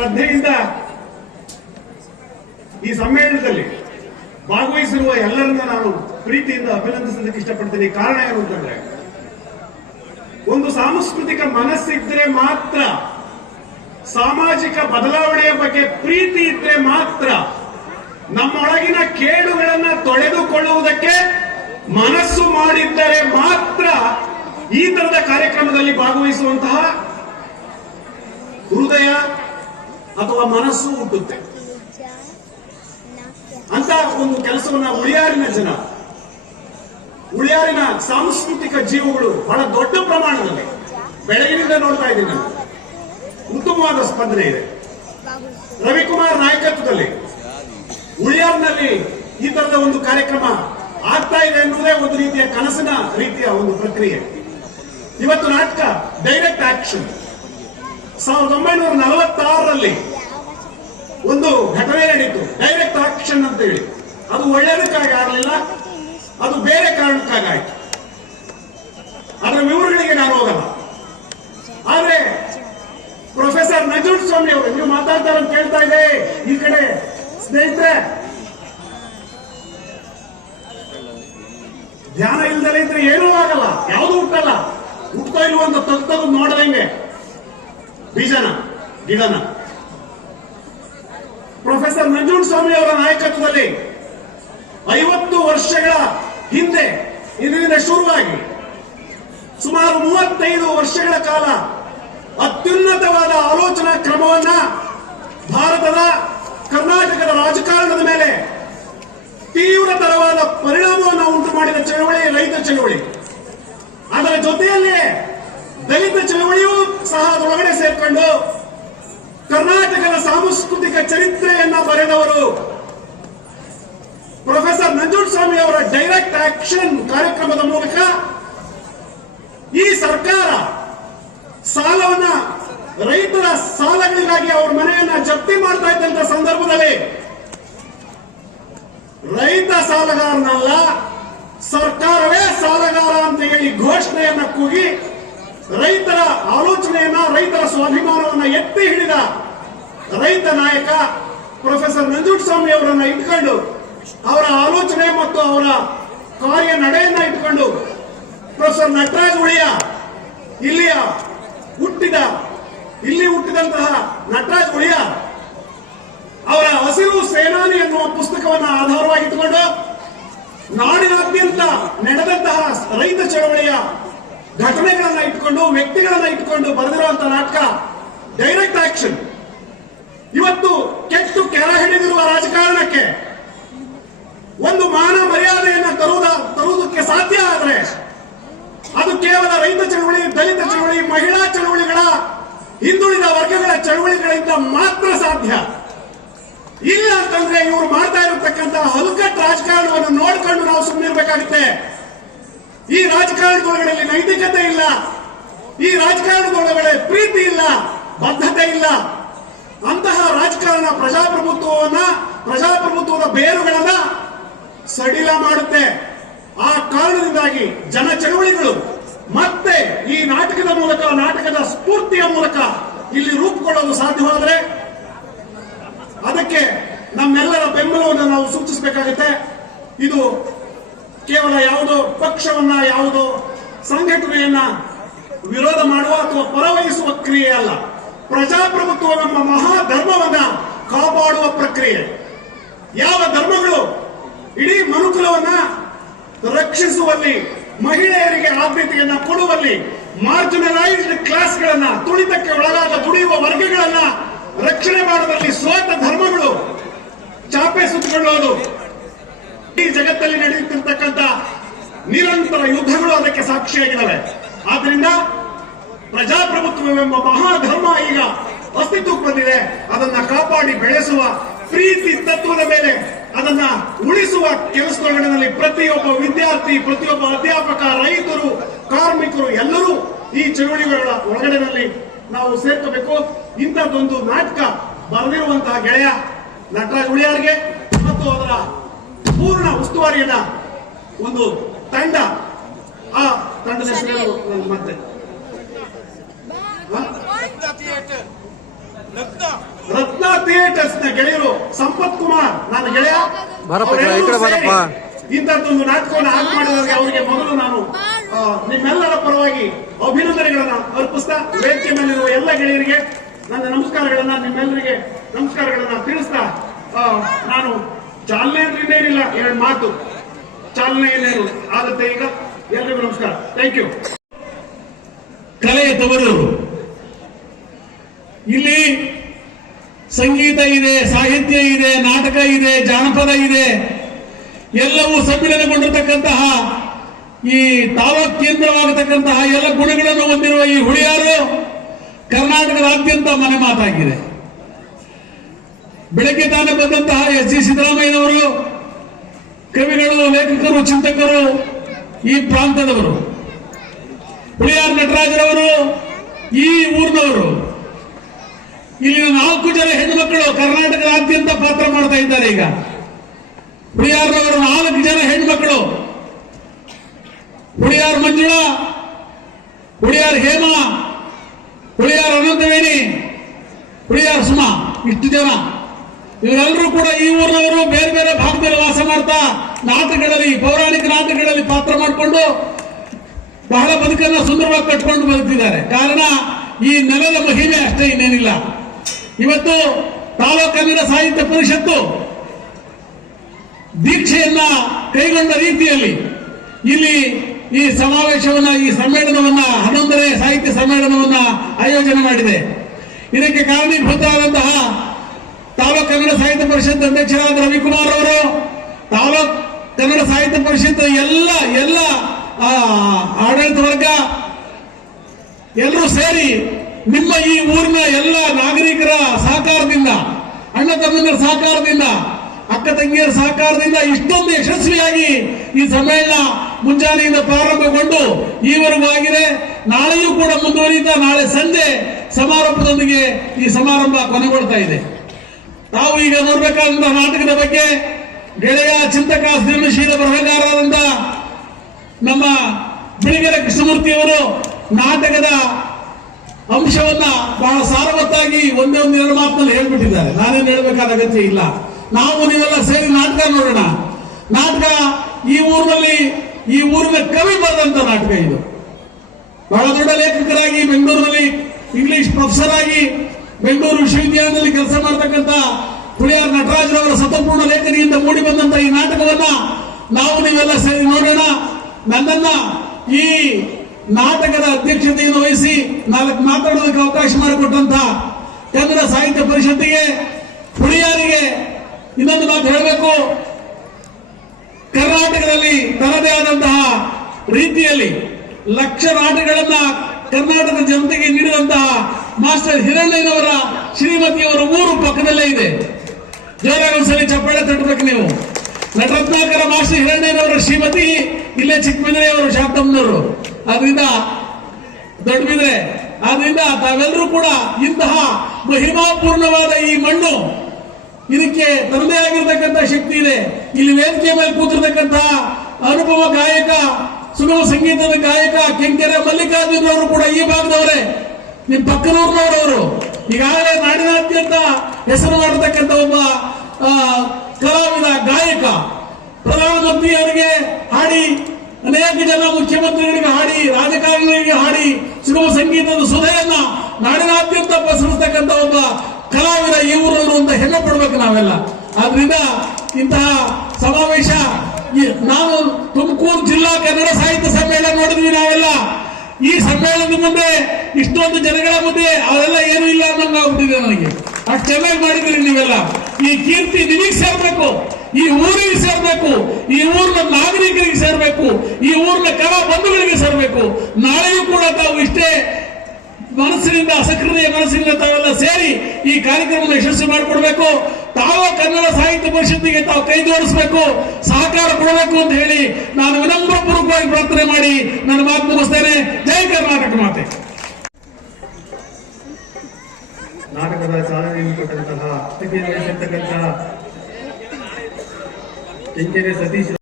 ಶ್ರದ್ಧೆಯಿಂದ ಈ ಸಮ್ಮೇಳನದಲ್ಲಿ ಭಾಗವಹಿಸಿರುವ ಎಲ್ಲರನ್ನ ನಾನು ಪ್ರೀತಿಯಿಂದ ಅಭಿನಂದಿಸಲಿಕ್ಕೆ ಇಷ್ಟಪಡ್ತೀನಿ. ಕಾರಣ ಏನು ಅಂತಂದ್ರೆ, ಒಂದು ಸಾಂಸ್ಕೃತಿಕ ಮನಸ್ಸಿದ್ರೆ ಮಾತ್ರ, ಸಾಮಾಜಿಕ ಬದಲಾವಣೆಯ ಬಗ್ಗೆ ಪ್ರೀತಿ ಇದ್ರೆ ಮಾತ್ರ ನಮ್ಮೊಳಗಿನ ಕೇಳುಗಳನ್ನ ತೊಳೆದುಕೊಳ್ಳುವುದಕ್ಕೆ ಮನಸ್ಸು ಮಾಡಿದ್ದರೆ ಮಾತ್ರ ಈ ತರದ ಕಾರ್ಯಕ್ರಮದಲ್ಲಿ ಭಾಗವಹಿಸುವಂತಹ ಹೃದಯ ಅಥವಾ ಮನಸ್ಸು ಹುಟ್ಟುತ್ತೆ ಅಂತ ಒಂದು ಕೆಲಸವನ್ನ ಉಳಿಯಾರಿನ ಜನ, ಉಳಿಯಾರಿನ ಸಾಂಸ್ಕೃತಿಕ ಜೀವಗಳು ಬಹಳ ದೊಡ್ಡ ಪ್ರಮಾಣದಲ್ಲಿ ಬೆಳಗಿನಿಂದ ನೋಡ್ತಾ ಇದ್ದೀನಿ ಉತ್ತಮವಾದ ಸ್ಪಂದನೆ ಇದೆ. ರವಿಕುಮಾರ್ ನಾಯಕತ್ವದಲ್ಲಿ ಉಳಿಯಾರ್ನಲ್ಲಿ ಈ ತರದ ಒಂದು ಕಾರ್ಯಕ್ರಮ ಆಗ್ತಾ ಇದೆ ಎನ್ನುವುದೇ ಒಂದು ರೀತಿಯ ಕನಸಿನ ರೀತಿಯ ಒಂದು ಪ್ರಕ್ರಿಯೆ. ಇವತ್ತು ನಾಟಕ ಡೈರೆಕ್ಟ್ ಆಕ್ಷನ್ ಸಾವಿರದ ಒಂಬೈನೂರ ನಲವತ್ತಾರರಲ್ಲಿ ಒಂದು ಘಟನೆ ನಡೀತು. ಡೈರೆಕ್ಟ್ ಆಕ್ಷನ್ ಅಂತ ಹೇಳಿ ಅದು ಒಳ್ಳೆಯದಕ್ಕಾಗಿ ಆಗಲಿಲ್ಲ, ಅದು ಬೇರೆ ಕಾರಣಕ್ಕಾಗಿ ಆಯ್ತು. ಅದರ ವಿವರಗಳಿಗೆ ನಾನು ಹೋಗಲ್ಲ. ಆದ್ರೆ ಪ್ರೊಫೆಸರ್ ನಜೂರ್ ಸ್ವಾಮಿ ಅವರು ನೀವು ಮಾತಾಡ್ತಾರೆ ಅಂತ ಕೇಳ್ತಾ ಇದೆ. ಈ ಕಡೆ ಸ್ನೇಹಿತರೆ, ಧ್ಯಾನ ಇಲ್ದಲೇ ಇದ್ರೆ ಏನೂ ಆಗಲ್ಲ, ಯಾವುದು ಹುಟ್ಟಲ್ಲ ಹುಟ್ಟೋ ಇಲ್ವೋ ಅಂತ ತೆಗ್ದು ತೆಗೆದು ನೋಡದಂಗೆ ಬೀಜನ ಗಿಡನ ಪ್ರೊಫೆಸರ್ ನಂಜುಂಡ ಸ್ವಾಮಿ ಅವರ ನಾಯಕತ್ವದಲ್ಲಿ ಐವತ್ತು ವರ್ಷಗಳ ಹಿಂದೆ ಇದರಿಂದ ಶುರುವಾಗಿ ಸುಮಾರು ಮೂವತ್ತೈದು ವರ್ಷಗಳ ಕಾಲ ಅತ್ಯುನ್ನತವಾದ ಆಲೋಚನಾ ಕ್ರಮವನ್ನ ಭಾರತದ ಕರ್ನಾಟಕದ ರಾಜಕಾರಣದ ಮೇಲೆ ತೀವ್ರತರವಾದ ಪರಿಣಾಮವನ್ನು ಉಂಟು ಮಾಡಿದ ಚಳವಳಿ, ರೈತ ಚಳುವಳಿ. ಅದರ ಜೊತೆಯಲ್ಲೇ ದಲಿತ ಚಳವಳಿಯೂ ಸಹ ಅದರೊಳಗಡೆ ಸೇರ್ಕೊಂಡು ಕರ್ನಾಟಕದ ಸಾಂಸ್ಕೃತಿಕ ಚರಿತ್ರೆಯನ್ನ ಬರೆದವರು ಪ್ರೊಫೆಸರ್ ನಂಜುಂಡಸ್ವಾಮಿ ಅವರ ಡೈರೆಕ್ಟ್ ಆಕ್ಷನ್ ಕಾರ್ಯಕ್ರಮದ ಮೂಲಕ ಈ ಸರ್ಕಾರ ಸಾಲವನ್ನ ರೈತರ ಸಾಲಗಳಿಗಾಗಿ ಅವ್ರ ಮನೆಯನ್ನ ಜಪ್ತಿ ಮಾಡ್ತಾ ಇದ್ದಂತ ಸಂದರ್ಭದಲ್ಲಿ ರೈತ ಸಾಲಗಾರನಲ್ಲ, ಸರ್ಕಾರವೇ ಸಾಲಗಾರ ಅಂತ ಹೇಳಿ ಘೋಷಣೆಯನ್ನ ಕೂಗಿ ರೈತರ ಆಲೋಚನೆಯನ್ನ, ರೈತರ ಸ್ವಾಭಿಮಾನವನ್ನ ಎತ್ತಿ ಹಿಡಿದ ರೈತ ನಾಯಕ ಪ್ರೊಫೆಸರ್ ನಂಜುಂಡಸ್ವಾಮಿ ಅವರನ್ನ ಇಟ್ಕೊಂಡು, ಅವರ ಆಲೋಚನೆ ಮತ್ತು ಅವರ ಕಾರ್ಯ ನಡೆಯನ್ನ ಇಟ್ಕೊಂಡು ಪ್ರೊಫೆಸರ್ ನಟರಾಜ್ ಉಳಿಯ ಇಲ್ಲಿಯ ಹುಟ್ಟಿದ, ಇಲ್ಲಿ ಹುಟ್ಟಿದಂತಹ ನಟರಾಜ್ ಉಳಿಯ ಅವರ ಹಸಿರು ಸೇನಾನಿ ಎನ್ನುವ ಪುಸ್ತಕವನ್ನ ಆಧಾರವಾಗಿಟ್ಟುಕೊಂಡು ನಾಡಿನಾದ್ಯಂತ ನಡೆದಂತಹ ರೈತ ಚಳವಳಿಯ ಘಟನೆಗಳನ್ನ ಇಟ್ಕೊಂಡು, ವ್ಯಕ್ತಿಗಳನ್ನ ಇಟ್ಕೊಂಡು ಬರೆದಿರುವಂತಹ ನಾಟಕ ಡೈರೆಕ್ಟ್ ಆಕ್ಷನ್ ಇವತ್ತು ಕೆಟ್ಟು ಕೆರ ಹಿಡಿದಿರುವ ರಾಜಕಾರಣಕ್ಕೆ ಒಂದು ಮಾನ ಮರ್ಯಾದೆಯನ್ನ ತರುವುದ, ತರುವುದಕ್ಕೆ ಸಾಧ್ಯ ಆದರೆ, ಅದು ಕೇವಲ ರೈತ ಚಳವಳಿ, ದಲಿತ ಚಳವಳಿ, ಮಹಿಳಾ ಚಳವಳಿಗಳ, ಹಿಂದುಳಿದ ವರ್ಗಗಳ ಚಳವಳಿಗಳಿಂದ ಮಾತ್ರ ಸಾಧ್ಯ. ಇಲ್ಲ ಅಂತಂದ್ರೆ ಇವರು ಮಾಡ್ತಾ ಇರತಕ್ಕಂತಹ ಹಲಕಟ್ ರಾಜಕಾರಣವನ್ನು ನೋಡ್ಕೊಂಡು ನಾವು ಸುಮ್ಮನಿರ್ಬೇಕಾಗುತ್ತೆ ಈ ರಾಜಕಾರಣದೊಳಗಡೆ ನೈತಿಕತೆ ಇಲ್ಲ. ಈ ರಾಜಕಾರಣದೊಳಗಡೆ ಪ್ರೀತಿ ಇಲ್ಲ, ಬದ್ಧತೆ ಇಲ್ಲ. ಅಂತಹ ರಾಜಕಾರಣ ಪ್ರಜಾಪ್ರಭುತ್ವವನ್ನ, ಪ್ರಜಾಪ್ರಭುತ್ವದ ಬೇರುಗಳನ್ನ ಸಡಿಲ ಮಾಡುತ್ತೆ. ಆ ಕಾರಣದಿಂದಾಗಿ ಜನ ಚಳವಳಿಗಳು ಮತ್ತೆ ಈ ನಾಟಕದ ಮೂಲಕ, ನಾಟಕದ ಸ್ಫೂರ್ತಿಯ ಮೂಲಕ ಇಲ್ಲಿ ರೂಪುಗೊಳ್ಳಲು ಸಾಧ್ಯವಾದರೆ ಅದಕ್ಕೆ ನಮ್ಮೆಲ್ಲರ ಬೆಂಬಲವನ್ನು ನಾವು ಸೂಚಿಸಬೇಕಾಗುತ್ತೆ. ಇದು ಕೇವಲ ಯಾವುದೋ ಪಕ್ಷವನ್ನ, ಯಾವುದೋ ಸಂಘಟನೆಯನ್ನ ವಿರೋಧ ಮಾಡುವ ಅಥವಾ ಪರವಹಿಸುವ ಕ್ರಿಯೆ ಅಲ್ಲ. ಪ್ರಜಾಪ್ರಭುತ್ವ ನಮ್ಮ ಮಹಾ ಧರ್ಮವನ್ನ ಕಾಪಾಡುವ ಪ್ರಕ್ರಿಯೆ. ಯಾವ ಧರ್ಮಗಳು ಇಡೀ ಮನುಕುಲವನ್ನ ರಕ್ಷಿಸುವಲ್ಲಿ, ಮಹಿಳೆಯರಿಗೆ ಆದ್ಯತೆಯನ್ನ ಕೊಡುವಲ್ಲಿ ಮಾರ್ಜಿನಲೈಸ್ಡ್ ಕ್ಲಾಸ್ಗಳನ್ನ ತುಳಿತಕ್ಕೆ ಒಳಗಾದ ದುಡಿಯುವ ವರ್ಗಗಳನ್ನ ರಕ್ಷಣೆ ಮಾಡುವಲ್ಲಿ ಸ್ವಂತ ಧರ್ಮಗಳು ಚಾಪೆ ಸುತ್ತಕೊಳ್ಳೋದು ಈ ಜಗತ್ತಲ್ಲಿ ನಡೆಯುತ್ತಿರ್ತಕ್ಕಂಥ ನಿರಂತರ ಯುದ್ಧಗಳು ಅದಕ್ಕೆ ಸಾಕ್ಷಿಯಾಗಿದ್ದಾವೆ. ಆದ್ರಿಂದ ಪ್ರಜಾಪ್ರಭುತ್ವವೆಂಬ ಮಹಾಧರ್ಮ ಈಗ ಅಸ್ತಿತ್ವಕ್ಕೆ ಬಂದಿದೆ. ಅದನ್ನ ಕಾಪಾಡಿ ಬೆಳೆಸುವ ಪ್ರೀತಿ ತತ್ವದ ಮೇಲೆ ಅದನ್ನ ಉಳಿಸುವ ಕೆಲಸದೊಳಗಡೆನಲ್ಲಿ ಪ್ರತಿಯೊಬ್ಬ ವಿದ್ಯಾರ್ಥಿ, ಪ್ರತಿಯೊಬ್ಬ ಅಧ್ಯಾಪಕ, ರೈತರು, ಕಾರ್ಮಿಕರು ಎಲ್ಲರೂ ಈ ಚಳುವಳಿಗಳ ಒಳಗಡೆನಲ್ಲಿ ನಾವು ಸೇರ್ಕೋಬೇಕು. ಇಂಥದ್ದೊಂದು ನಾಟಕ ಬರೆದಿರುವಂತಹ ಗೆಳೆಯ ನಟರಾಜ್ ಉಳಿಯಾರ್ಗೆ ಮತ್ತು ಅದರ ಪೂರ್ಣ ಉಸ್ತುವಾರಿಯನ್ನ ಒಂದು ತಂಡ ಆ ತಂಡದ ಹೆಸರು ಮತ್ತೆ. ರತ್ನ ಥಿಯೇಟರ್ಸ್ನ ಗೆಳೆಯರು ಸಂಪತ್ ಕುಮಾರ್ ನನ್ನ ಗೆಳೆಯ. ಇಂಥದ್ದೊಂದು ನಾಟಕವನ್ನು ಆಗಿ ಮಾಡಿದವರಿಗೆ ಅವರಿಗೆ ಮೊದಲು ನಾನು ನಿಮ್ಮೆಲ್ಲರ ಪರವಾಗಿ ಅಭಿನಂದನೆಗಳನ್ನ ಅರ್ಪಿಸ್ತಾ ವೇದಿಕೆ ಮೇಲಿರುವ ಎಲ್ಲ ಗೆಳೆಯರಿಗೆ ನನ್ನ ನಮಸ್ಕಾರಗಳನ್ನ ನಿಮ್ಮೆಲ್ಲರಿಗೆ ನಮಸ್ಕಾರಗಳನ್ನ ತಿಳಿಸ್ತಾ ಆ, ನಾನು ಚಾಲನೆ ಅಂದ್ರೆ ಇನ್ನೇನಿಲ್ಲ, ಎರಡು ಮಾತು. ಚಾಲನೆ ಏನೇನು ಆಗುತ್ತೆ ಈಗ? ಎಲ್ರಿಗೂ ನಮಸ್ಕಾರ. ಥ್ಯಾಂಕ್ ಯು ಕಲೆಯ ತವರು ಇಲ್ಲಿ ಸಂಗೀತ ಇದೆ, ಸಾಹಿತ್ಯ ಇದೆ, ನಾಟಕ ಇದೆ, ಜಾನಪದ ಇದೆ. ಎಲ್ಲವೂ ಸಮ್ಮಿಲನಗೊಂಡಿರತಕ್ಕಂತಹ ಈ ತಾಲೂಕ್ ಕೇಂದ್ರವಾಗತಕ್ಕಂತಹ ಎಲ್ಲ ಗುಣಗಳನ್ನು ಹೊಂದಿರುವ ಈ ಹುಳಿಯಾರು ಕರ್ನಾಟಕದಾದ್ಯಂತ ಮನೆ ಮಾತಾಗಿದೆ. ಬೆಳಗ್ಗೆ ತಾನೆ ಬಂದಂತಹ ಎಸ್ ಜಿ ಸಿದ್ದರಾಮಯ್ಯನವರು, ಕವಿಗಳು, ಲೇಖಕರು, ಚಿಂತಕರು ಈ ಪ್ರಾಂತದವರು. ಹುಳಿಯಾರ್ ನಟರಾಜರವರು ಈ ಊರಿನವರು. ಇಲ್ಲಿನ ನಾಲ್ಕು ಜನ ಹೆಣ್ಣುಮಕ್ಕಳು ಕರ್ನಾಟಕದಾದ್ಯಂತ ಪಾತ್ರ ಮಾಡ್ತಾ ಇದ್ದಾರೆ ಈಗ. ಹುಳಿಯಾರ್ನವರು ನಾಲ್ಕು ಜನ ಹೆಣ್ಮಕ್ಕಳು ಹುಳಿಯಾರ್ ಮಂಜುಳಾ, ಹುಳಿಯಾರ್ ಹೇಮಾ, ಹುಳಿಯಾರ್ ಅನಂತವೇಣಿ, ಹುಳಿಯಾರ್ ಸುಮಾ, ಇಷ್ಟು ಜನ. ಇವರೆಲ್ಲರೂ ಕೂಡ ಈ ಊರಿನವರು ಬೇರೆ ಬೇರೆ ಭಾಗದಲ್ಲಿ ವಾಸ ಮಾಡ್ತಾ ನಾಟಕಗಳಲ್ಲಿ, ಪೌರಾಣಿಕ ನಾಟಕಗಳಲ್ಲಿ ಪಾತ್ರ ಮಾಡಿಕೊಂಡು ಬಹಳ ಬದುಕನ್ನ ಸುಂದರವಾಗಿ ಕಟ್ಕೊಂಡು ಬದುಕಿದ್ದಾರೆ ಕಾರಣ, ಈ ನೆಲದ ಮಹಿಮೆ ಅಷ್ಟೇ ಇನ್ನೇನಿಲ್ಲ. ಇವತ್ತು ತಾಲೂಕು ಕನ್ನಡ ಸಾಹಿತ್ಯ ಪರಿಷತ್ತು ದೀಕ್ಷೆಯನ್ನ ಕೈಗೊಂಡ ರೀತಿಯಲ್ಲಿ ಇಲ್ಲಿ ಈ ಸಮಾವೇಶವನ್ನ, ಈ ಸಮ್ಮೇಳನವನ್ನ, ಹನ್ನೊಂದನೇ ಸಾಹಿತ್ಯ ಸಮ್ಮೇಳನವನ್ನ ಆಯೋಜನೆ ಮಾಡಿದೆ. ಇದಕ್ಕೆ ಕಾರಣೀಭೂತರಾದಂತಹ ತಾಲೂಕು ಕನ್ನಡ ಸಾಹಿತ್ಯ ಪರಿಷತ್ ಅಧ್ಯಕ್ಷರಾದ ರವಿಕುಮಾರ್ ಅವರು, ತಾಲೂಕ್ ಕನ್ನಡ ಸಾಹಿತ್ಯ ಪರಿಷತ್ ಎಲ್ಲ ಎಲ್ಲ ಆಡಳಿತ ವರ್ಗ ಎಲ್ಲರೂ ಸೇರಿ ನಿಮ್ಮ ಈ ಊರಿನ ಎಲ್ಲ ನಾಗರಿಕರ ಸಹಕಾರದಿಂದ, ಅಣ್ಣ ತಮ್ಮಂದಿರ ಸಹಕಾರದಿಂದ, ಅಕ್ಕ ತಂಗಿಯರ ಸಹಕಾರದಿಂದ ಇಷ್ಟೊಂದು ಯಶಸ್ವಿಯಾಗಿ ಈ ಸಮ್ಮೇಳನ ಮುಂಜಾನೆಯಿಂದ ಪ್ರಾರಂಭಗೊಂಡು ಈವರೆಗೂ ಆಗಿದೆ. ನಾಳೆಯೂ ಕೂಡ ಮುಂದುವರಿಯುತ್ತಾ ನಾಳೆ ಸಂಜೆ ಸಮಾರಂಭದೊಂದಿಗೆ ಈ ಸಮಾರಂಭ ಕೊನೆಗೊಳ್ತಾ ಇದೆ. ತಾವು ಈಗ ನೋಡಬೇಕಾದಂತಹ ನಾಟಕದ ಬಗ್ಗೆ ಗೆಳೆಯ ಚಿಂತಕ ಸೃಜನಶೀಲ ಬರಹಗಾರರಾದಂತ ನಮ್ಮ ಬಿಳಿಗೆರೆ ಕೃಷ್ಣಮೂರ್ತಿಯವರು ನಾಟಕದ ಅಂಶವನ್ನ ಬಹಳ ಸಾರವತ್ತಾಗಿ ಒಂದೇ ಒಂದು ಎರಡು ಮಾತಿನಲ್ಲಿ ಹೇಳ್ಬಿಟ್ಟಿದ್ದಾರೆ. ನಾನೇನು ಹೇಳ್ಬೇಕಾದ ಅಗತ್ಯ ಇಲ್ಲ. ನಾವು ನೀವೆಲ್ಲ ಸೇರಿ ನಾಟಕ ನೋಡೋಣ. ನಾಟಕ ಈ ಊರಿನಲ್ಲಿ, ಈ ಊರಿನ ಕವಿ ಬರೆದಂತ ನಾಟಕ ಇದು. ಬಹಳ ದೊಡ್ಡ ಲೇಖಕರಾಗಿ ಬೆಂಗಳೂರಿನಲ್ಲಿ ಇಂಗ್ಲಿಷ್ ಪ್ರೊಫೆಸರ್ ಆಗಿ ಬೆಂಗಳೂರು ವಿಶ್ವವಿದ್ಯಾಲಯದಲ್ಲಿ ಕೆಲಸ ಮಾಡತಕ್ಕಂತ ಪುಳಿಯಾರ್ ನಟರಾಜರವರ ಸತಪೂರ್ಣ ಲೇಖನಿಯಿಂದ ಮೂಡಿ ಬಂದಂತ ಈ ನಾಟಕವನ್ನ ನಾವು ನೀವೆಲ್ಲ ಸೇರಿ ನೋಡೋಣ. ನನ್ನನ್ನ ಈ ನಾಟಕದ ಅಧ್ಯಕ್ಷತೆಯನ್ನು ವಹಿಸಿ ನಾಲ್ಕು ಮಾತಾಡೋದಕ್ಕೆ ಅವಕಾಶ ಮಾಡಿಕೊಟ್ಟಂತ ಕನ್ನಡ ಸಾಹಿತ್ಯ ಪರಿಷತ್ತಿಗೆ ಪುಳಿಯಾರಿಗೆ ಇನ್ನೊಂದು ಮಾತು ಹೇಳಬೇಕು. ಕರ್ನಾಟಕದಲ್ಲಿ ತನ್ನದೇ ಆದಂತಹ ರೀತಿಯಲ್ಲಿ ಲಕ್ಷ ನಾಟಗಳನ್ನ ಕರ್ನಾಟಕದ ಜನತೆಗೆ ನೀಡಿದಂತಹ ಮಾಸ್ಟರ್ ಹಿರಣ್ಣಯ್ಯನವರ ಶ್ರೀಮತಿಯವರ ಊರು ಪಕ್ಕದಲ್ಲೇ ಇದೆ. ಜೋರಾಗಿ ಒಂದ್ಸಲಿ ಚಪ್ಪಾಳೆ ತಟ್ಟಬೇಕು ನೀವು. ನಟರತ್ನಾಕರ ಮಾಸ್ಟರ್ ಹಿರಣ್ಣಯ್ಯನವರ ಶ್ರೀಮತಿ, ಇಲ್ಲೇ ಚಿಕ್ಕಬಿದ್ರೆಯವರು ಶಾಂತಮ್ಮನವರು ಅದರಿಂದ ದೊಡ್ಡಬಿದ್ರೆ, ಆದ್ರಿಂದ ತಾವೆಲ್ಲರೂ ಕೂಡ ಇಂತಹ ಮಹಿಮಾಪೂರ್ಣವಾದ ಈ ಮಣ್ಣು ಇದಕ್ಕೆ ತನ್ನದೇ ಆಗಿರತಕ್ಕಂತ ಶಕ್ತಿ ಇದೆ. ಇಲ್ಲಿ ವೇದಿಕೆ ಮೇಲೆ ಕೂತಿರ್ತಕ್ಕಂತಹ ಅನುಪಮ ಗಾಯಕ, ಸುಗಮ ಸಂಗೀತದ ಗಾಯಕ ಕೆಂಕೆರೆ ಮಲ್ಲಿಕಾರ್ಜುನ್ ಅವರು ಕೂಡ ಈ ಭಾಗದವರೇ. ನಿಮ್ ಪಕ್ಕದೂರಿನವರವರು ಈಗಾಗಲೇ ನಾಡಿನಾದ್ಯಂತ ಹೆಸರು ಮಾಡಿರ್ತಕ್ಕಂಥ ಒಬ್ಬ ಕಲಾವಿದ, ಗಾಯಕ. ಪ್ರಧಾನಮಂತ್ರಿಯವರಿಗೆ ಹಾಡಿ, ಅನೇಕ ಜನ ಮುಖ್ಯಮಂತ್ರಿಗಳಿಗೆ ಹಾಡಿ, ರಾಜಕಾರಣಿಗಳಿಗೆ ಹಾಡಿ ಸಿಗುವ ಸಂಗೀತದ ಸುಧೆಯನ್ನ ನಾಡಿನಾದ್ಯಂತ ಪಸರಿಸ್ತಕ್ಕಂಥ ಒಬ್ಬ ಕಲಾವಿದ ಈ ಊರವರು ಅಂತ ಹೆಮ್ಮೆ ಪಡ್ಬೇಕು ನಾವೆಲ್ಲ. ಆದ್ರಿಂದ ಇಂತಹ ಸಮಾವೇಶ ನಾವು ತುಮಕೂರು ಜಿಲ್ಲಾ ಕನ್ನಡ ಸಾಹಿತ್ಯ ಸಮ್ಮೇಳನ ನೋಡಿದ್ವಿ ನಾವೆಲ್ಲ. ಈ ಸಮ್ಮೇಳನದ ಮುಂದೆ ಇಷ್ಟೊಂದು ಜನಗಳ ಮುಂದೆ ಅವೆಲ್ಲ ಏನು ಇಲ್ಲ ಅನ್ನಂಗ ಆಗ್ಬಿಟ್ಟಿದೆ ನನಗೆ. ಅಷ್ಟು ಚೆನ್ನಾಗಿ ಮಾಡಿದ್ರಿ ನೀವೆಲ್ಲ. ಈ ಕೀರ್ತಿ ನಿಮಗೆ ಸೇರ್ಬೇಕು, ಈ ಊರಿಗೆ ಸೇರ್ಬೇಕು, ಈ ಊರಿನ ನಾಗರಿಕರಿಗೆ ಸೇರ್ಬೇಕು, ಈ ಊರಿನ ಕಲಾ ಬಂಧುಗಳಿಗೆ ಸೇರ್ಬೇಕು. ನಾಳೆಯೂ ಕೂಡ ತಾವು ಇಷ್ಟೇ ಮನಸ್ಸಿನಿಂದ, ಅಸಕ್ರಿಯ ಮನಸ್ಸಿನಿಂದ ತಾವೆಲ್ಲ ಸೇರಿ ಈ ಕಾರ್ಯಕ್ರಮವನ್ನು ಯಶಸ್ವಿ ಮಾಡಿಕೊಡ್ಬೇಕು. ತಾವು ಕನ್ನಡ ಸಾಹಿತ್ಯ ಪರಿಷತ್ತಿಗೆ ತಾವು ಕೈ ಜೋಡಿಸಬೇಕು, ಸಹಕಾರ ಕೊಡಬೇಕು ಅಂತ ಹೇಳಿ ನಾನು ವಿನಮ್ರ ಪೂರ್ವಕವಾಗಿ ಪ್ರಾರ್ಥನೆ ಮಾಡಿ ನನ್ನ ಮಾತು ಮುಗಿಸ್ತೇನೆ. ಜೈ ಕರ್ನಾಟಕ ಮಾತೆ. ನಾಟಕದ ಚಾಲನೆ ಸತೀಶ್